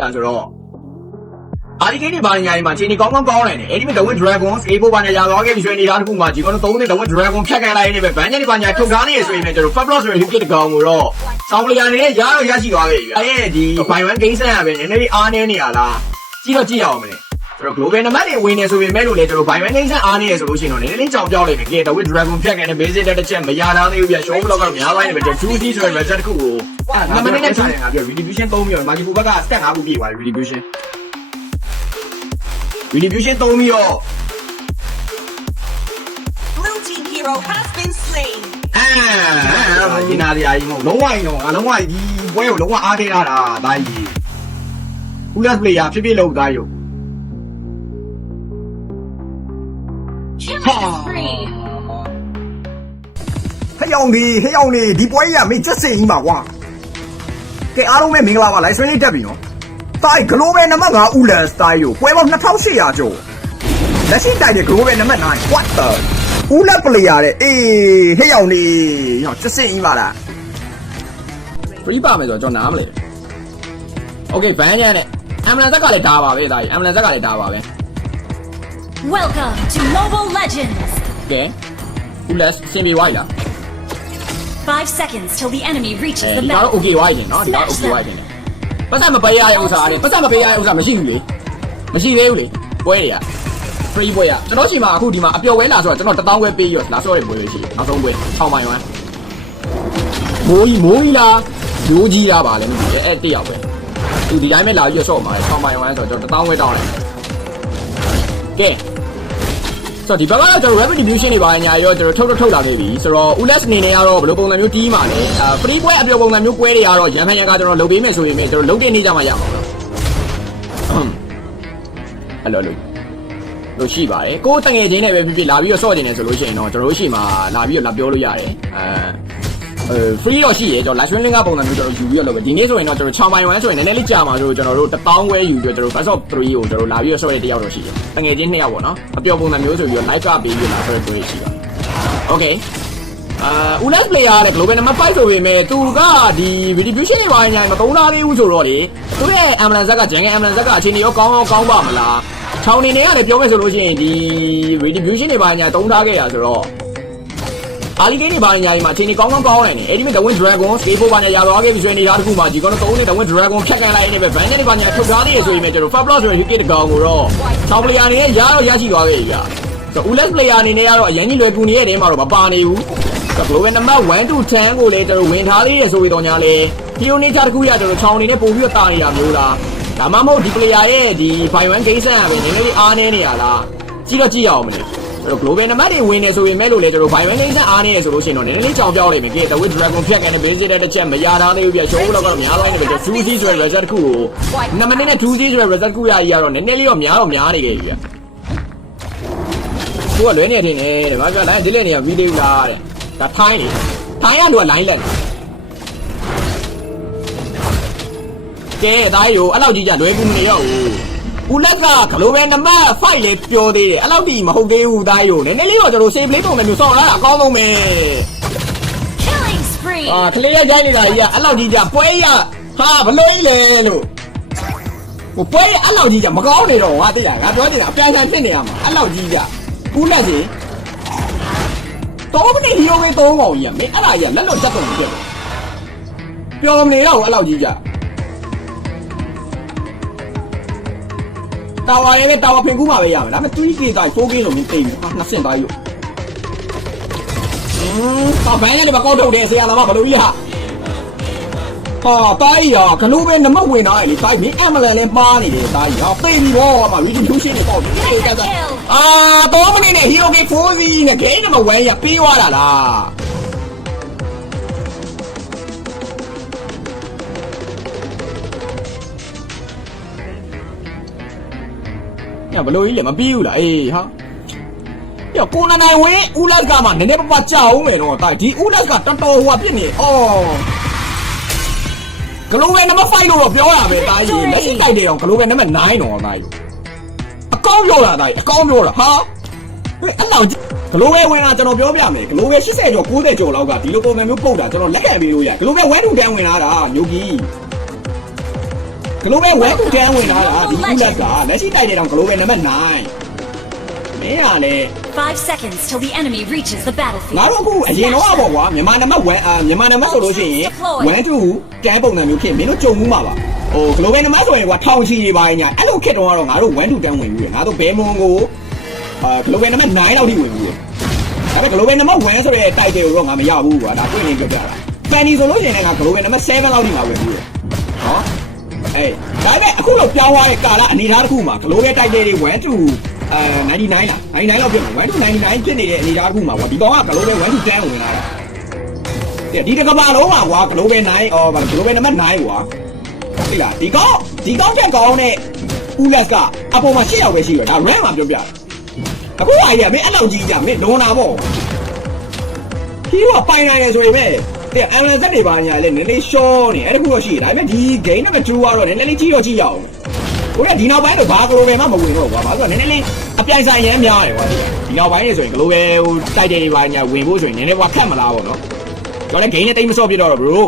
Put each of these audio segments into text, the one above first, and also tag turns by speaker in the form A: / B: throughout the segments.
A: ဒါဆိုတော့အာဒီကိနေဘာညာကြီးမှာချိန်နေကောင်းကောင်းကောင်းနိုင်တယ်အဲ့ဒီမဲ့ The Wind Dragon Escape ဘာညာရာသွားခဲ့ပြီဆိုရင်နေတာတစ်ခုမှာဒီကတော့သုံးနေ The Wind Dragon ဖြတ်ခံလိုက်နေပဲဗန်ညာဒီဘာညာထုတ်ကားနေရဆိုရင်လည်းကျွန်တော် Fab Loss ဆိုရင် Hit တကောင်ကိုတော့ဆောင်းပလီယာနေတဲ့ရတော့ရရှိသွားခဲ့ပြီအဲ့ရဲ့ဒီ Buy One Game ဆက်ရပဲနည်းနည်းလေးအားနေနေရလားကြည့်တော့ကြည့်ရအောင်မလဲကျွန် တော် global နံပါတ်တွေဝင်နေဆိုပေမဲ့လို့လေကျွန်တော် buy one game အားနေရဆိုလို့ရှိရင်တော့နည်းနည်းလေးကြောင်ပြောက်လိုက်မယ်ကဲ The Wind Dragon ဖြတ်ခဲ့တဲ့ basic တစ်ချက်မရတာသေးဘူးပြ show block ကတော့များသွားနေပဲကျွန်တော် 2D ဆိုတဲ့ result တစ်ခုကိုနံပါတ်နဲ့ထားတယ်ငါပြော retribution 3မျိုးမာဂျီပူဘက်က step 5ခုပြည့်သွားပြီ retribution retribution 3ပြီးတော့
B: Blue team hero has been slain.
A: အာဒီနာရီအကြီးမဟုတ်လုံးဝရင်တော့ငါလုံးဝဒီပွဲကိုလုံးဝအားသေးတာဒါဒါကြီး Ulas player ဖြစ်ဖြစ်လို့သားရု
C: ဟဲ့အောင်ဒီဟဲ့အောင်ဒီဒီပွဲကြီးကမင်းချက်စင်ကြီးပါကွာကဲအားလုံးပဲမင်္ဂလာပါလိုက်ဆွေးလေးတက်ပြီနော်တိုင်း global နံပါတ်5 Ulan style ကိုပွဲပေါင်း2800ကျော်လက်ရှိတိုက်တဲ့ global နံပါတ်9 what the Ulan player တဲ့အေးဟဲ့အောင်ဒီဟောချက်စင်ကြီးပါလား
A: free ပါမယ်ဆိုတော့ကျွန်တော်နားမလဲ Okay ဗန်ညာနဲ့ ambulance ဇက်ကလည်းဒါပါပဲဒါကြီး ambulance ဇက်ကလည်းဒါပါပဲ
B: Welcome to Mobile Legends.
A: ကဲ Ulas စင်ပြေဝိုက်လား
B: Five seconds till the enemy
A: အဲ
B: reaches the
A: ဒီကတော့
B: map.
A: okay ဝိုက်နေနော်ဒီကတော့ okay ဝိုက်နေတယ်ပတ်သက်မပေးရတဲ့ဥစ္စာတွေပတ်သက်မပေးရတဲ့ဥစ္စာမရှိဘူးလေမရှိသေးဘူးလေပွဲတွေက free ပွဲကကျွန်တော်ရှိမှာအခုဒီမှာအပျော်ဝဲလာဆိုတော့ကျွန်တော်1000ခွဲပေးရလာဆော့တဲ့ပွဲလေးရှိတယ်နောက်ဆုံးပွဲ6မိုင်ဝမ်းမိုးကြီးမိုးကြီးလားရိုးကြီးလားပါလဲမသိဘူးအဲ့တစ်ယောက်ပဲသူဒီတိုင်းပဲလာပြီးဆော့မှာ6မိုင်ဝမ်းဆိုတော့ကျွန်တော်1000ခွဲတောင်းတယ်ကဲ ဆိုတော့ဒီဘက်ကတော့ကျွန်တော် rapid distribution တွေပါညာရောကျွန်တော်ထုတ်ထုတ်ထုတ်လာခဲ့ပြီဆိုတော့ ULS အနေနဲ့ကတော့ဘယ်လိုပုံစံမျိုးတီးမှာလဲအာ free ပွဲအပျော်ပုံစံမျိုးပွဲတွေကတော့ရန်ဖန်ရန်ကကျွန်တော်လုပ်ပေးမယ်ဆိုရင်ကျွန်တော်လုပ်တဲ့နေ့ကြမှာရမှာပါအဲ့လိုလို့လို့ရှိပါတယ်ကိုယ်တငယ်ချင်းနဲ့ပဲဖြစ်ဖြစ်လာပြီးတော့ဆော့ကျင်နေဆိုလို့ရှိရင်တော့ကျွန်တော်တို့ရှိမှာလာပြီးတော့လာပြောလို့ရတယ်အဲအဲ free တော့ရှိရကျွန်တော် live streaming ကပုံစံမျိုးကျွန်တော်ယူပြီးတော့လုပ်ပဲဒီနေ့ဆိုရင်တော့ကျွန်တော်6မိုင်1ဆိုရင်နည်းနည်းလေးကြာမှာဆိုကျွန်တော်တို့1000ဝဲယူပြီးတော့ကျွန်တော် first of 3ကိုကျွန်တော်လာပြီးတော့ဆော့ရတဲ့တယောက်တော့ရှိတယ်တငယ်ချင်း2ယောက်ပေါ့နော်အပျော်ပုံစံမျိုးဆိုပြီးတော့ live ကပေးပြီးလာဆော့ရတဲ့ရှိပါတယ် okay အာ Ulas player တဲ့ global number 5ဆိုပေမဲ့သူကဒီ retribution တွေပါညာမသုံးသားသေးဘူးဆိုတော့လေသူရဲ့ ambulance ကဂျန်က ambulance ကအခြေအနေရောကောင်းကောင်းကောင်းပါမလားချောင်းနေနေရတယ်ပြောမယ်ဆိုလို့ရှိရင်ဒီ retribution တွေပါညာသုံးထားခဲ့ရဆိုတော့ အာလီဂိမ်းတွေပါညာကြီးမှာအခြေအနေကောင်းကောင်းကောင်းနိုင်တယ်အဲ့ဒီမဲ့ The Wind Dragon Escape ဘာညာရာသွားခဲ့ပြီဆိုရင်နေတာတစ်ခုမှာဒီကတော့သုံးနေ The Wind Dragon ဖြတ်ကန်လိုက်နေပဲ Van တွေပါညာထုတ်ထားသေးရဆိုရင်ကျွန်တော် Fab Loss ဆိုရင် hit တကောင်ကိုတော့ချောင်း player အနေနဲ့ရတော့ရရှိသွားခဲ့ပြီဗျာဆိုတော့ Ulas player အနေနဲ့ကတော့အရင်ကြီးလွယ်ကူနေတဲ့နေမှာတော့မပါနေဘူး global number 1 to 10ကိုလည်းကျွန်တော်ဝင်ထားသေးရဆိုပြီးတော့ညာလေ hero nature တခုရကျွန်တော်ချောင်းနေနဲ့ပို့ပြီးတော့တာနေတာမျိုးလားဒါမှမဟုတ်ဒီ player ရဲ့ဒီ buy one game ဆန်ရပဲနည်းနည်းလေးအားနေနေရလားကြည့်တော့ကြည့်ရအောင်မလဲကျွန်တော် global number တွေဝင်နေဆိုရင်မဲ့လို့လေကျွန်တော် buy one game ဆန်အားနေရဆိုလို့ရှိရင်တော့နည်းနည်းလေးကြောင်ပြောက်လိုက်မယ်ကဲ the with dragon ဖြတ်ကန်တဲ့ basic တဲ့တစ်ချက်မရတာသေးဘူးပြ show တော့ကတော့များသွားနေပြီကျွန်တော် 2C ဆိုတဲ့ result တစ်ခုကိုနံပါတ်နဲ့ 2C ဆိုတဲ့ result တစ်ခုရကြီးကတော့နည်းနည်းလေးတော့များတော့များနေခဲ့ပြီဗျသူကလွဲနေတယ်နဲ့တဲ့ငါကလိုင်းဒီလက်နေရဗီဒီယိုလားတဲ့ဒါထိုင်းနေထိုင်းရလူကလိုင်းလက်ကဲဒါရီကိုအဲ့လောက်ကြီးကြလွဲကူမနေတော့ဘူး ဦးလက်ကဂလိုဘယ်နံပါတ်5လေးပြောသေးတယ်အဲ့လောက်ကြီးမဟုတ်သေးဘူးဒါရီကိုနည်းနည်းလေးတော့ကျွန်တော် save လေးပုံစံမျိုးစောင့်လာတာအကောင်းဆုံးပဲ
B: Killing spree.
A: အာကလေးရရိုက်နေတာကြီးကအဲ့လောက်ကြီးကြပွဲရဟာဘလို့ကြီးလဲလို့ဟိုပွဲရအဲ့လောက်ကြီးကြမကောင်းနေတော့ငါသိလားငါပြောနေတာအပြန်ပြန်ဖြစ်နေရမှာအဲ့လောက်ကြီးကြဦးလက်စီတော့မနေဒီလိုပဲသုံးကောင်ကြီးကမင်းအဲ့ဒါကြီးကလက်လွတ်တက်တော့ပြည့်ပျော်မနေတော့အဲ့လောက်ကြီးကြ တာဝါရဲ့တာဝါဖင်ကူးမှာပဲရမယ်ဒါပေမဲ့ 3K တိုင်း 4K ဆိုမင်းတိမ်ဟာနှစ်ဆင့်တိုင်းလို့อืมတော့ဘန်းနဲ့ဒီမှာကောက်ထုတ်တယ်ဆရာသမားဘလို့ကြီးဟာဟာတိုင်းရဂလိုပဲနမဝင်သားလေတိုင်းမင်းအမလန်လဲပါနေတယ်တိုင်းဟာသိပြီဘောမှာ retribution တွေပေါ့ဒီကစားအာတော့မနေနဲ့ hero k 4C နဲ့ဂိမ်းနံပါတ်1ရပြီးသွားတာလား ညဘလို့ကြီးလဲမပြီးဘူးလားအေးဟာညကိုနနိုင်ဝင်းဦးလက်ကမှနည်းနည်းပပကြောက်အောင်မယ်တော့တိုက်ဒီဦးလက်ကတော်တော်ဟိုကပြစ်နေအော်ဂလိုဘယ်နံပါတ်5လို့တော့ပြောတာပဲတာကြီးလက်ရှိတိုက်တယ်အောင်ဂလိုဘယ်နံပါတ်9တော့တာကြီးအကောင်းပြောတာတာကြီးအကောင်းပြောတာဟာဟဲ့အဲ့လောက်ဂလိုဘယ်ဝင်လာကျွန်တော်ပြောပြမယ်ဂလိုဘယ်80ကျော်90ကျော်လောက်ကဒီလိုပုံစံမျိုးပုတ်တာကျွန်တော်လက်ခံပေးလို့ရဂလိုဘယ်1 to 10ဝင်လာတာမျိုးကြီး ဂဂလိုဘယ်ဝဲကူတန်းဝင်လာတာဒီဦးလက်ကလက်ရှိတိုက်တဲ့တော့ဂလိုဘယ်နံပါတ်9မင်းကလည်း
B: Five seconds till the enemy reaches the
A: ငါ
B: battlefield.
A: တို့အခုအရင်တော့ပေါ့ကွာမြန်မာနံပါတ်1အာမြန်မာနံပါတ်ဆိုလို့ရှိရင်1 2တန်းပုံစံမျိုးဖြစ်မင်းတို့ကြုံမှုမှာပါဟိုဂလိုဘယ်နံပါတ်ဆိုရင်ကွာထောင်ချီနေပါညာအဲ့လိုခက်တော့ကတော့ငါတို့1 2တန်းဝင်ပြီးငါတို့ဘဲမွန်ကိုအာဂလိုဘယ်နံပါတ်9လောက်ထိဝင်ပြီးဒါပေမဲ့ global number 1ဆိုတဲ့ title ကိုတော့ငါမရဘူးကွာဒါတွေ့နေကြပြတာ fanny ဆိုလို့ရှိရင်လည်းငါ global number 7လောက်ထိငါဝင်ပြီးနော် အေးဒါပေမဲ့အခုတော့ပြောင်းသွားတဲ့ကာလအနေအထားတစ်ခုမှာ global title တွေ1 to အဲ99လား99လောက်ဖြစ်မှာ1 to 99ဖြစ်နေတဲ့အနေအထားတစ်ခုမှာကွာဒီကောင်က global 1 to 10ဝင်လာတာတဲ့ဒီတစ်ကမ္ဘာလုံးမှာကွာ global 9အော်ဗာ global number 9ကွာသိလားဒီကောင်ဒီကောင်ချက်ကောင်နဲ့ဦးလက်ကအပေါ်မှာ၈ယောက်ပဲရှိတယ်ဒါ rank မှာပြောပြတာအခုဟာကြီးကမင်းအဲ့လောက်ကြီးကြမင်းလွန်တာပေါ့ခီးတော့ပိုင်နိုင်ရဆိုရင်ပဲ တဲ့အမ်လန်ဇက်တွေပါညာလဲနည်းနည်းရှော့နေအဲ့ဒါခုတော့ရှိတယ်ဒါပေမဲ့ဒီ game နဲ့မတူတော့နည်းနည်းလေးကြီးတော့ကြီးရအောင်ဟိုကဒီနောက်ပိုင်းတော့ဘာ global မှမဝင်တော့ကွာဘာလို့လဲနည်းနည်းလေးအပြိုင်ဆိုင်ရမ်းများတယ်ကွာဒီနောက်ပိုင်းနေဆိုရင် global ဟိုတိုက်တယ်တွေပါညာဝင်ဖို့ဆိုရင်နည်းနည်းကွာခက်မလားပေါ့နော်ကျွန်တော်လည်း game နဲ့တိတ်မစော့ပြတော့ bro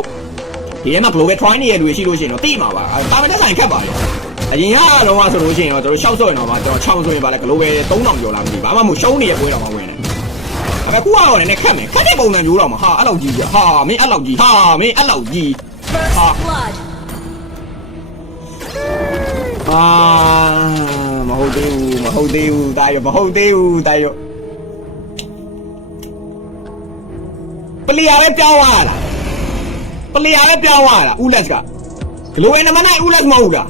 A: ဒီထဲမှာ global try နေရလူရှိလို့ရှိရင်တော့တိမှာပါတာမတက်ဆိုင်ခက်ပါလေအရင်ကတော့ဆိုလို့ရှိရင်တော့ကျွန်တော်ရှောက်စော့နေတော့မှကျွန်တော်6ဆိုရင်ပါလဲ global 3000ကျော်လာမသိဘာမှမရှုံးနေတဲ့ပွဲတော့မှဝင်တယ် အခုကတော့နည်းနည်းခက်မယ်ခက်တဲ့ပုံစံမျိုးတော့မဟာအဲ့လောက်ကြီးပြဟာမင်းအဲ့လောက်ကြီးဟာမင်းအဲ့လောက်ကြီး
B: First blood.
A: အာမဟုတ်သေးဘူးမဟုတ်သေးဘူးတာရမဟုတ်သေးဘူးတာရပလီယာပဲပြောင်းသွားလားပလီယာပဲပြောင်းသွားလားဦးလက်ကဂလိုဝဲနမနိုင်ဦးလက်မဟုတ်လား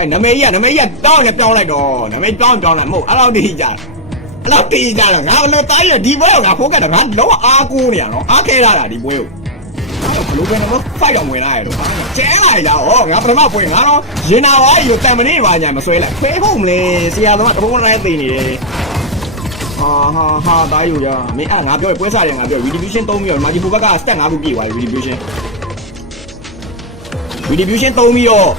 A: အဲ့နမေကြီးကနမေကြီးကတောင်းနဲ့ပြောင်းလိုက်တော့နမေပြောင်းပြောင်းလိုက်မဟုတ်အဲ့လောက်တည်းကြာအဲ့လောက်တည်းကြာတော့ငါလည်းတားရဒီဘွဲကိုငါဖိုးကတ်တော့ငါလုံးဝအားကိုးနေရနော်အားခဲလာတာဒီဘွဲကိုဘလိုပဲနော်ဖိုက်တော့ဝင်လာရတော့ကျဲလာကြဟောငါပထမပွင့်ငါတော့ရင်နာပါကြီးကိုတံမနေပါညာမဆွဲလိုက်ဖေးဖို့မလဲဆရာတော်ကတဘုံတိုင်းသိနေတယ်ဟာဟာဟာတားယူရမင်းအဲ့ငါပြောပွဲစားတယ်ငါပြော redistribution 3ပြီးတော့မာဂျီဖိုဘက်က step 5ခုပြည့်သွားပြီ redistribution redistribution 3ပြီးတော့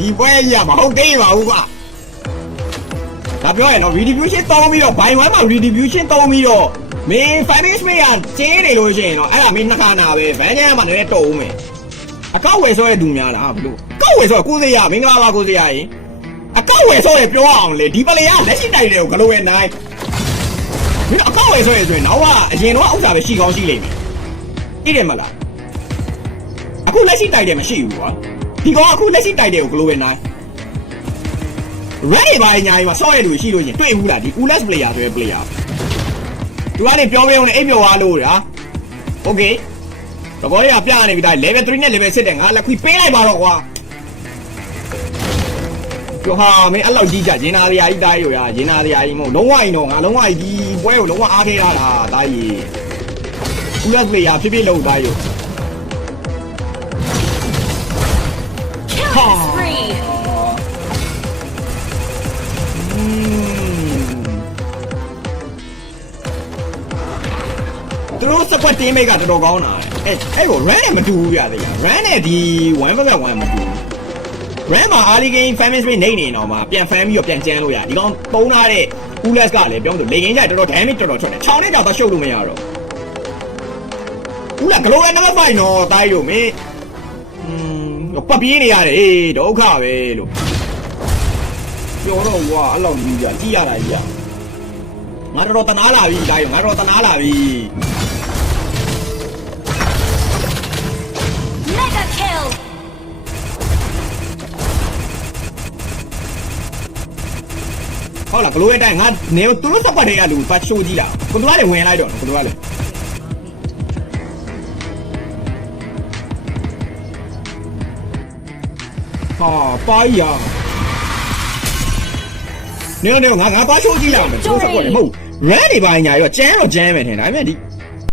A: ဒီပွဲကြီးကမဟုတ်သေးပါဘူးကွာဒါပြောရင်တော့ redistribution 3ပြီးတော့ buy one မှာ redistribution 3ပြီးတော့မင်း five minutes မေးရကျင်းနေလို့ရှိရင်တော့အဲ့ဒါမင်းနှစ်ခါနာပဲဗန်းချမ်းမှာလည်းတုံးမယ်အကောက်ဝယ်ဆောရဲ့သူများလားဘလို့ကောက်ဝယ်ဆောကိုစေးရမင်္ဂလာပါကိုစေးရရင်အကောက်ဝယ်ဆောရဲ့ပြောအောင်လေဒီပလေကလက်ရှိတိုက်တယ်ကိုဂလိုဝယ်နိုင်မင်းအကောက်ဝယ်ဆောရဲ့ဆိုရင်တော့ကအရင်တော့ဥစ္စာပဲရှိကောင်းရှိလိမ့်မယ်သိတယ်မလား အခုလက်ရှိတိုက်တယ်မရှိဘူးကွာဒီကောင်ကအခုလက်ရှိတိုက်တယ်ကို global 9 ready ပါညာကြီးမှာဆော့ရလူရှိလို့ရှင်တွေ့ဘူးလားဒီ ules player ဆိုတဲ့ player သူကနေပြောပြောနေအိပ်ပြောသွားလို့ရာ okay တော့ကောရပြနေပြီဒါ level 3နဲ့ level 6တဲ့ငါလက်ခွေပေးလိုက်ပါတော့ကွာကျော်ဟာမင်းအဲ့လောက်ကြီးကြဂျင်းနာရီယာကြီးတားရို့ရာဂျင်းနာရီယာကြီးမဟုတ်လုံးဝရင်တော့ငါလုံးဝဒီပွဲကိုလုံးဝအားသေးတာလားတားကြီး ules player ဖြစ်ဖြစ်လို့တားရို့ သူတို့စကွက်တင်းမိတ်ကတော်တော်ကောင်းတာအဲအဲ့ကို run နဲ့မတူဘူးပြသေးလား run နဲ့ဒီ1 versus 1မတူဘူး run မှာ early game family space နေနေတော့မှပြန် fan ပြီးတော့ပြန်ကျန်းလို့ရဒီကောင်ပုံးထားတဲ့ ules ကလည်းပြောလို့လေကင်းကြတော်တော် damage တော်တော်ထွက်တယ်6နဲ့ကြောက်တော့ရှုပ်လို့မရတော့ဦးလာ global number 5နော်တိုင်းလို့မင်းอืมပတ်ပြေးနေရတယ်အေးဒုက္ခပဲလို့ပြောတော့ကွာအဲ့လောက်ကြီးကြကြည့်ရတာကြီးอ่ะငါတော်တော်တနာလာပြီတိုင်းငါတော်တော်တနာလာပြီ ဟုတ်လားဘလို့ရဲ့တိုင်းငါနေသူတို့စပတ်တွေကလူပတ်ရှိုးကြည့်လားကိုသူကလည်းဝင်လိုက်တော့ကိုသူကလည်းဟာပါရနေနေငါငါပါရှိုးကြည့်ရအောင်သူတို့စပတ်တွေမဟုတ် red တွေပါညာရောကျန်းတော့ကျန်းမယ်ထင်ဒါပေမဲ့ဒီ